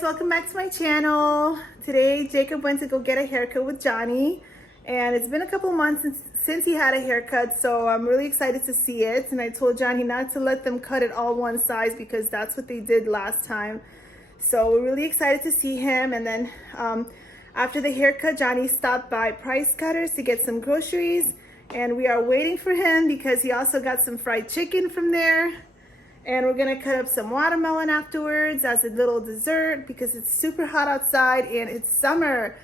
guys, welcome back to my channel. Today Jacob went to go get a haircut with Johnny, and it's been a couple months since he had a haircut, so I'm really excited to see it. And I told Johnny not to let them cut it all one size because that's what they did last time. So we're really excited to see him. And then after the haircut, Johnny stopped by Price Cutters to get some groceries, and we are waiting for him because he also got some fried chicken from there. And we're gonna cut up some watermelon afterwards as a little dessert because it's super hot outside and it's summer.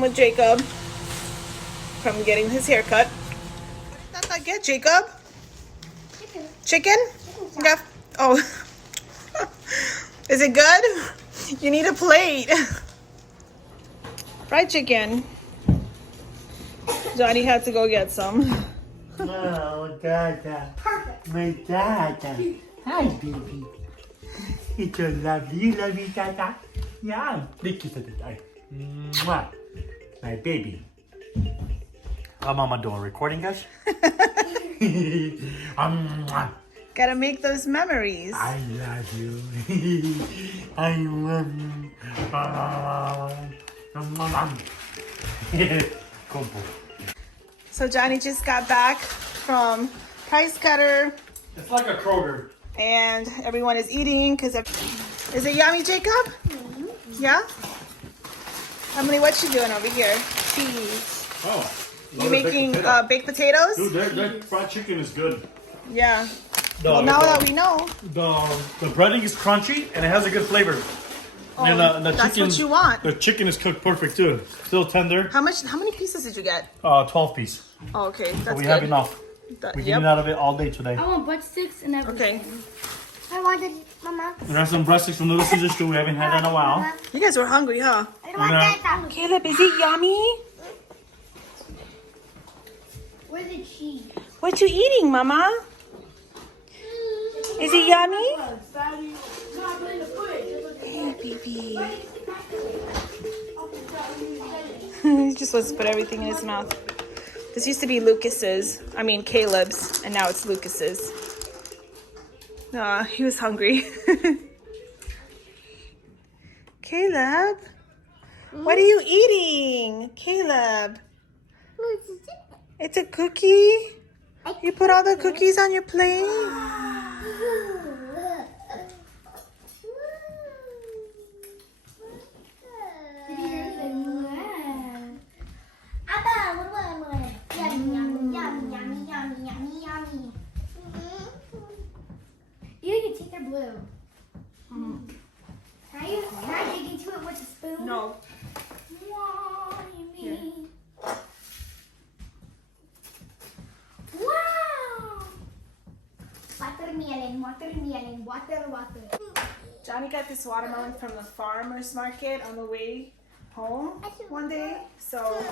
With Jacob from getting his haircut. What did that get, Jacob? Chicken. Chicken? Yeah. Oh. Is it good? You need a plate. Fried chicken. Johnny had to go get some. Oh, Dada. Perfect. My Dada. Hi, baby. It's so lovely, lovely Dada. Yeah, big kiss at the time. Mwah. My baby. How Mama doing? Recording, guys? Gotta make those memories. I love you. I love you. Cool. So Johnny just got back from Price Cutter. It's like a Kroger. And everyone is eating because is it yummy, Jacob? Mm-hmm. Yeah? Emily, what you doing over here? Cheese. Oh. You making baked potatoes? Dude, that fried chicken is good. Yeah. Well, now that we know. The breading is crunchy and it has a good flavor. Oh, and the that's chicken, what you want. The chicken is cooked perfect too. Still tender. How many pieces did you get? 12 piece. Oh, okay. That's So we good. have enough. That, We're yep. getting out of it all day today. I want breadsticks and everything. Okay. I wanted, Mama. We got some breadsticks from Little Caesars too. We haven't had that in a while. You guys were hungry, huh? I don't want that. Caleb, is it yummy? Where's the cheese? What you eating, Mama? Is it yummy? Hey, baby. He just wants to put everything in his mouth. This used to be Caleb's, and now it's Lucas's. Aw, he was hungry. Caleb, what are you eating? Caleb, it's a cookie? You put all the cookies on your plate? You can take their blue. Can I dig into it with a spoon? No. Yummy. Wow! Watermelon, watermelon, water. Johnny got this watermelon from the farmer's market on the way home one day. So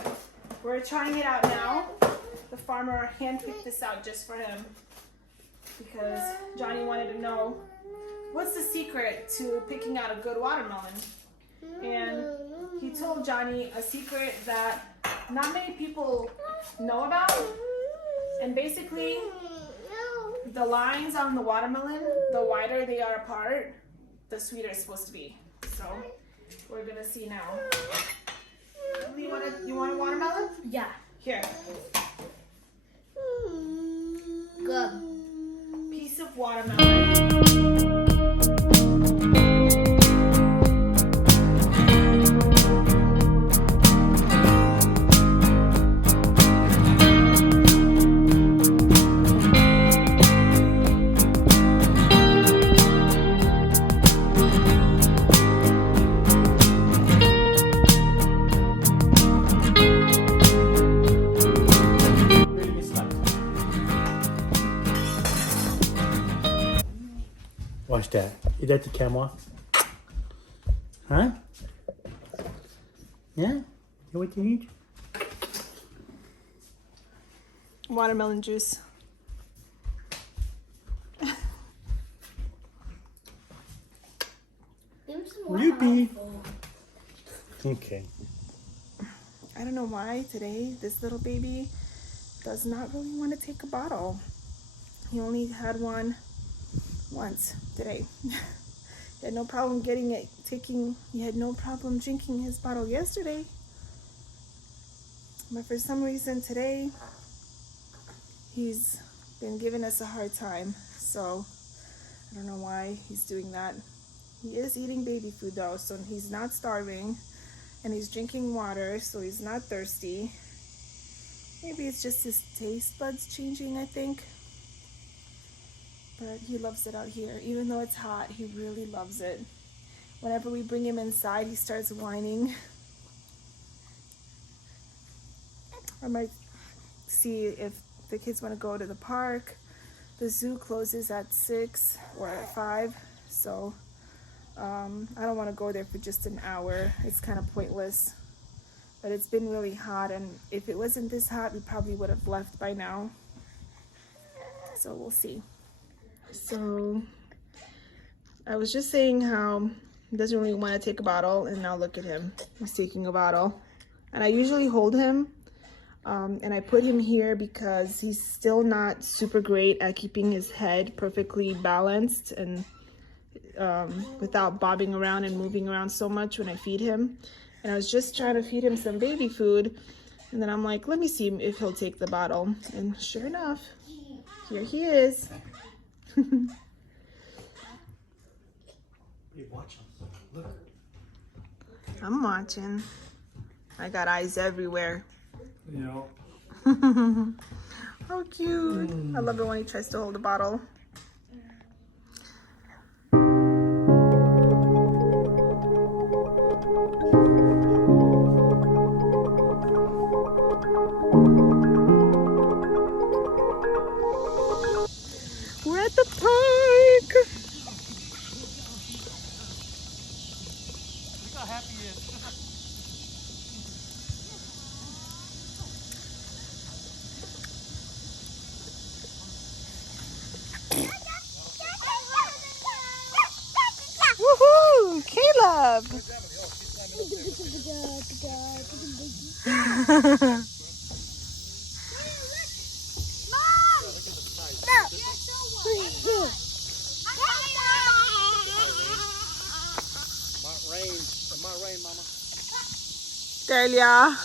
we're trying it out now. The farmer handpicked this out just for him because Johnny wanted to know what's the secret to picking out a good watermelon. And he told Johnny a secret that not many people know about. And basically, the lines on the watermelon, the wider they are apart, the sweeter it's supposed to be. So we're gonna see now. You want a watermelon? Yeah. Here. Good. Piece of watermelon. Watch that. Is that the camera? Huh? Yeah? You what you need? Watermelon juice. Give him some Loopy. watermelon. Okay. I don't know why today this little baby does not really want to take a bottle. He only had one once today. He had no problem he had no problem drinking his bottle yesterday. But for some reason today, he's been giving us a hard time. So I don't know why he's doing that. He is eating baby food though, so he's not starving. And he's drinking water, so he's not thirsty. Maybe it's just his taste buds changing, I think. But he loves it out here. Even though it's hot, he really loves it. Whenever we bring him inside, he starts whining. I might see if the kids want to go to the park. The zoo closes at 6 or at 5, so I don't want to go there for just an hour. It's kind of pointless. But it's been really hot, and if it wasn't this hot, we probably would have left by now. So we'll see. So I was just saying how he doesn't really want to take a bottle, and now look at him. He's taking a bottle. And I usually hold him, and I put him here because he's still not super great at keeping his head perfectly balanced and without bobbing around and moving around so much when I feed him. And I was just trying to feed him some baby food, and then I'm like, let me see if he'll take the bottle. And sure enough, here he is. Hey, watch him. Look. I'm watching. I got eyes everywhere. Yeah. How cute. I love it when he tries to hold a bottle. We're at the park. Look how happy he is. Woohoo! Caleb! It might rain, Mama. Delia.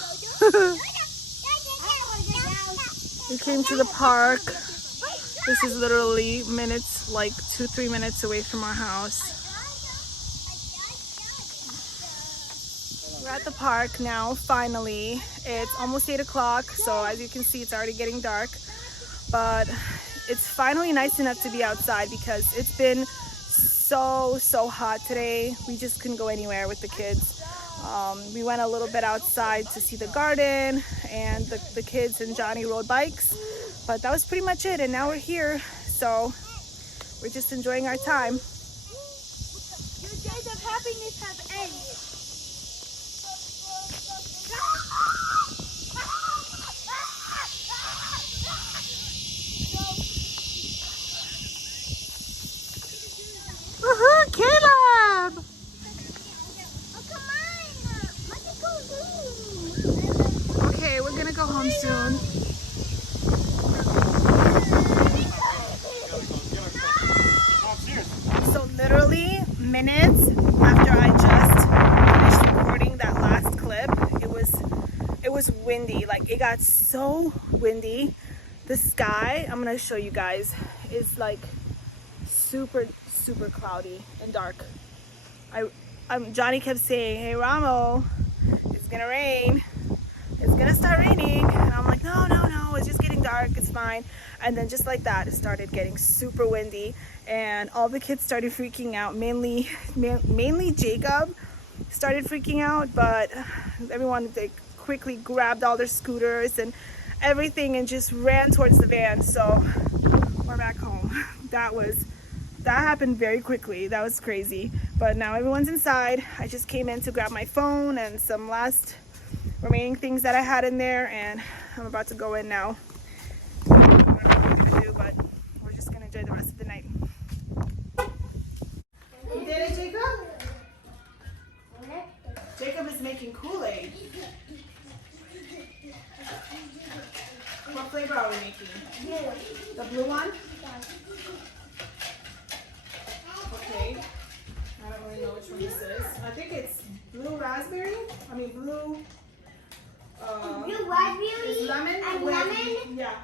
We came to the park. This is literally minutes, like 2-3 minutes away from our house. We're at the park now, finally. It's almost 8 o'clock, so as you can see, it's already getting dark. But it's finally nice enough to be outside because it's been so hot today. We just couldn't go anywhere with the kids. We went a little bit outside to see the garden, and the kids and Johnny rode bikes, but that was pretty much it. And now we're here, so we're just enjoying our time. Your days of happiness have ended. Woohoo, Caleb! Okay, we're gonna go home soon. So literally minutes after I just finished recording that last clip, it was windy. Like, it got so windy. The sky, I'm gonna show you guys, is like super cloudy and dark. Johnny kept saying, hey Ramo, it's gonna rain. It's gonna start raining. And I'm like, no, it's just getting dark, it's fine. And then just like that, it started getting super windy, and all the kids started freaking out. Mainly Jacob started freaking out, but everyone, they quickly grabbed all their scooters and everything and just ran towards the van. So we're back home. That was that happened very quickly. That was crazy. But now everyone's inside. I just came in to grab my phone and some last remaining things that I had in there, and I'm about to go in now. I don't know what I'm gonna do, but we're just gonna enjoy the rest of the night. You did it, Jacob? Jacob is making Kool-Aid. What flavor are we making? The blue one? Okay. I don't really know which one this is. I think it's blue raspberry. I mean blue. Blue raspberry It's lemon. and with- lemon Yeah.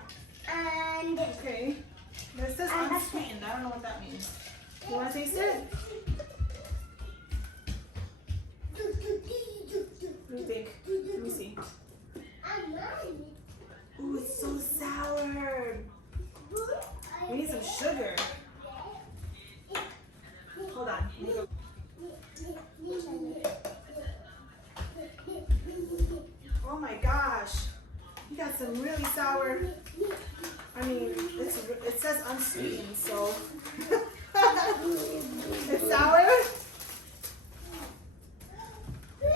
and Okay. But it says unsweetened. I don't know what that means. You want to taste it? What do you think? Let me see. Ooh, it's so sour. We need some sugar. Hold on. Let me go. Oh my gosh. You got some really sour. I mean, it says unsweetened, so. It's sour?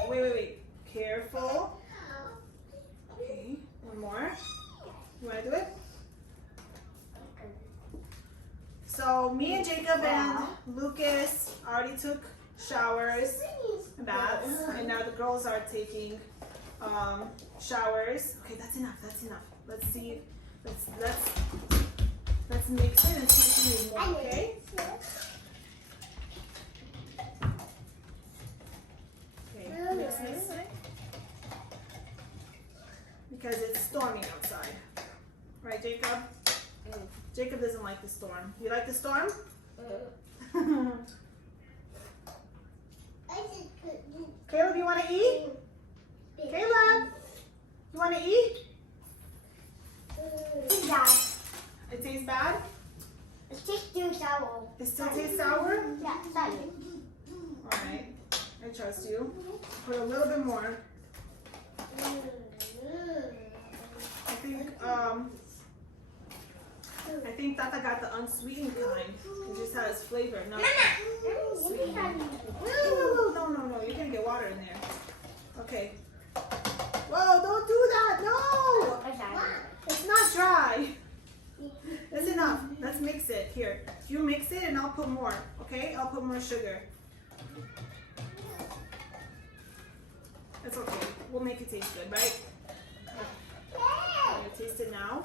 Wait. Careful. Okay, one more. You want to do it? So me and Jacob and Lucas already took showers, baths, and now the girls are taking showers. Okay, that's enough. Let's see. Let's mix it and see if we need more. Okay. Okay, mix this. Because it's storming outside. Right, Jacob? Jacob doesn't like the storm. You like the storm? Caleb, you want to eat? Caleb, you want to eat? It tastes bad? It tastes too sour. It still tastes sour? Yeah, sorry. Alright, I trust you. Put a little bit more. I think Tata got the unsweetened kind. It just has flavor, not sweet. No, you're gonna get water in there. Okay. Whoa, don't do that, no! It's not dry. That's enough. Let's mix it. Here, you mix it and I'll put more, okay? I'll put more sugar. That's okay. We'll make it taste good, right? You taste it now.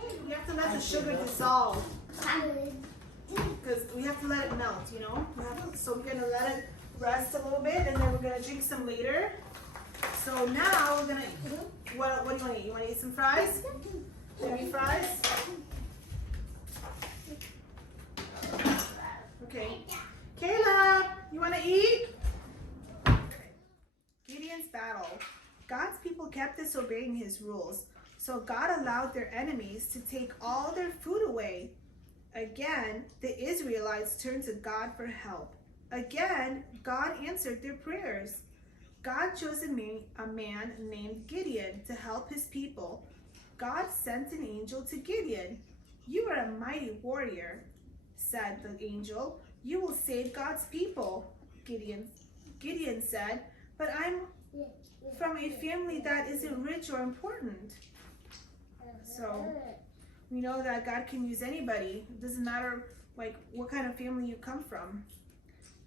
You have to let the sugar dissolve because we have to let it melt, you know? So we're gonna let it rest a little bit and then we're gonna drink some later. So now we're gonna, what do you want to eat? You want to eat some fries? Maybe fries? Okay. Caleb, you want to eat? Gideon's battle. God's people kept disobeying his rules, so God allowed their enemies to take all their food away. Again, the Israelites turned to God for help. Again, God answered their prayers. God chose a man named Gideon to help his people. God sent an angel to Gideon. "You are a mighty warrior," said the angel. "You will save God's people." Gideon said, "But I'm from a family that isn't rich or important." So we know that God can use anybody. It doesn't matter like what kind of family you come from.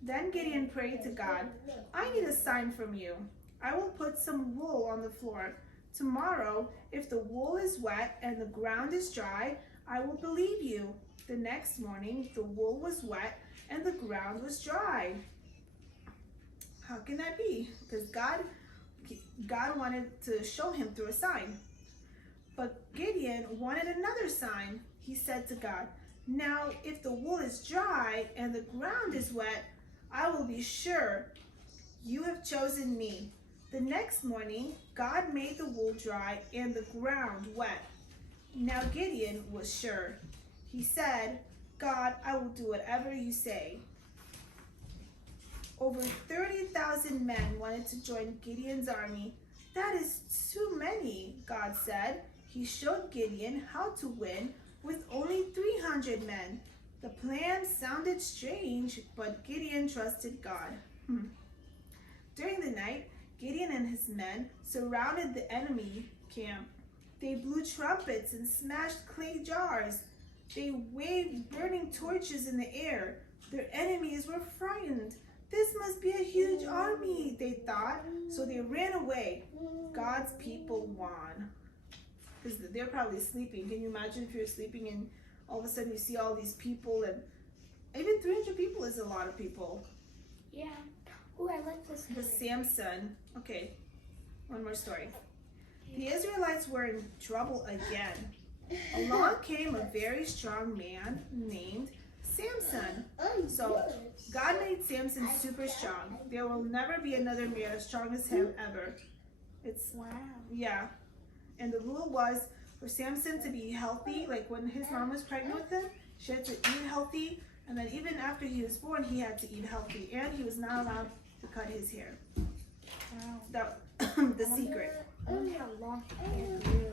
Then Gideon prayed to God, "I need a sign from you. I will put some wool on the floor. Tomorrow, if the wool is wet and the ground is dry, I will believe you." The next morning, the wool was wet and the ground was dry. How can that be? Because God wanted to show him through a sign. But Gideon wanted another sign. He said to God, "Now, if the wool is dry and the ground is wet, I will be sure you have chosen me." The next morning, God made the wool dry and the ground wet. Now Gideon was sure. He said, "God, I will do whatever you say." Over 30,000 men wanted to join Gideon's army. "That is too many," God said. He showed Gideon how to win with only 300 men. The plan sounded strange, but Gideon trusted God. During the night, Gideon and his men surrounded the enemy camp. They blew trumpets and smashed clay jars. They waved burning torches in the air. Their enemies were frightened. This must be a huge army, they thought, so they ran away. God's people won. Because they're probably sleeping. Can you imagine if you're sleeping and all of a sudden you see all these people, and even 300 people is a lot of people. Yeah. Oh, I like this. The Samson. Okay, one more story. The Israelites were in trouble again. Along came a very strong man named Samson. So God made Samson super strong. There will never be another man as strong as him ever. It's Wow. yeah. And the rule was for Samson to be healthy. Like when his mom was pregnant with him, she had to eat healthy. And then even after he was born, he had to eat healthy. And he was not allowed to cut his hair. Wow. That the secret. I wonder how long hair grew.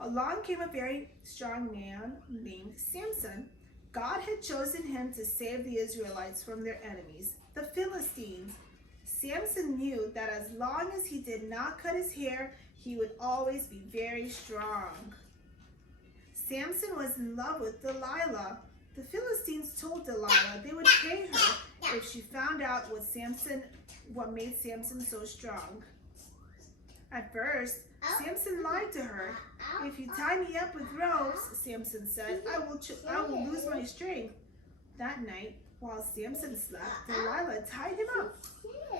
Along came a very strong man named Samson. God had chosen him to save the Israelites from their enemies, the Philistines. Samson knew that as long as he did not cut his hair, he would always be very strong. Samson was in love with Delilah. The Philistines told Delilah they would pay her if she found out what made Samson so strong. At first, Samson lied to her. If you tie me up with ropes, Samson said, I will lose my strength. That night, while Samson slept, Delilah tied him up.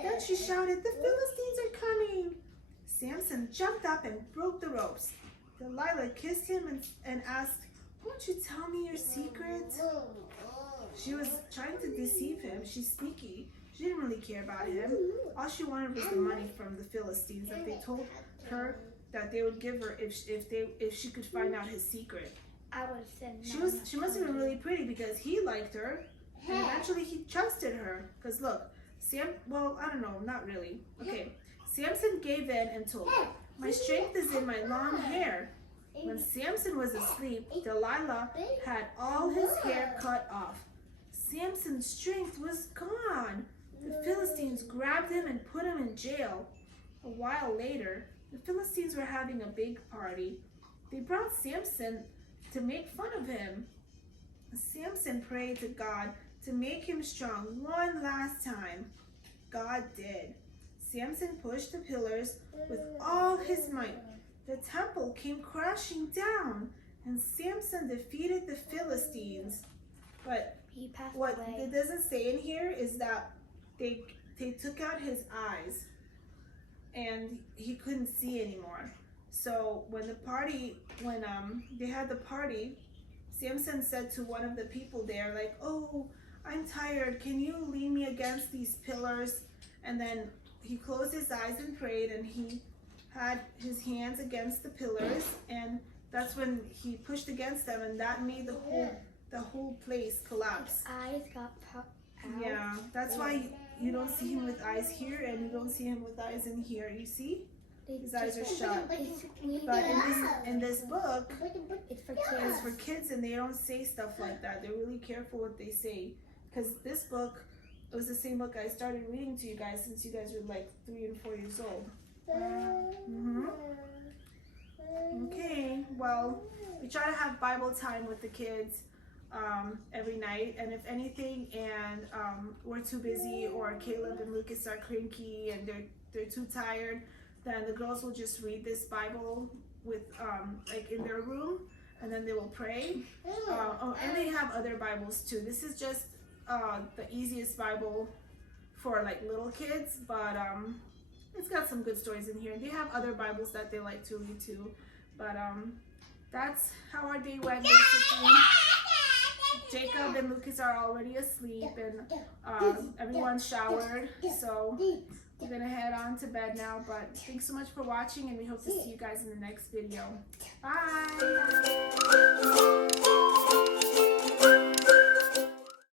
Then she shouted, the Philistines are coming. Samson jumped up and broke the ropes. Delilah kissed him and asked, won't you tell me your secret? She was trying to deceive him. She's sneaky. She didn't really care about him. All she wanted was the money from the Philistines that they told her that they would give her if she could find out his secret. I would have said no. She must have been really pretty because he liked her, and eventually he trusted her. Because look, well, I don't know, not really. Okay, Samson gave in and told her, my strength is in my long hair. When Samson was asleep, Delilah had all his hair cut off. Samson's strength was gone. The Philistines grabbed him and put him in jail. A while later, the Philistines were having a big party. They brought Samson to make fun of him. Samson prayed to God to make him strong one last time. God did. Samson pushed the pillars with all his might. The temple came crashing down, and Samson defeated the Philistines. But He passed what away. it doesn't say in here is that they took out his eyes, and he couldn't see anymore. So when they had the party, Samson said to one of the people there, like, oh, I'm tired. Can you lean me against these pillars? And then he closed his eyes and prayed, and he had his hands against the pillars, and that's when he pushed against them, and that made the whole place collapse. Eyes got popped out. Yeah, that's why you don't see him with eyes here, and you don't see him with eyes in here. You see? His eyes are shut. But in this book, It's for it's kids. for kids, and they don't say stuff like that. They're really careful what they say. Because this book, it was the same book I started reading to you guys since you guys were like 3 and 4 years old. Okay, well, we try to have Bible time with the kids every night, and if anything, and we're too busy, or Caleb and Lucas are cranky and they're too tired, then the girls will just read this Bible with like in their room, and then they will pray. And they have other Bibles too. This is just the easiest Bible for like little kids, but it's got some good stories in here. They have other Bibles that they like to read too, but that's how our day went basically. Jacob and Lucas are already asleep, and everyone's showered, so we're gonna head on to bed now. But thanks so much for watching, and we hope to see you guys in the next video. Bye.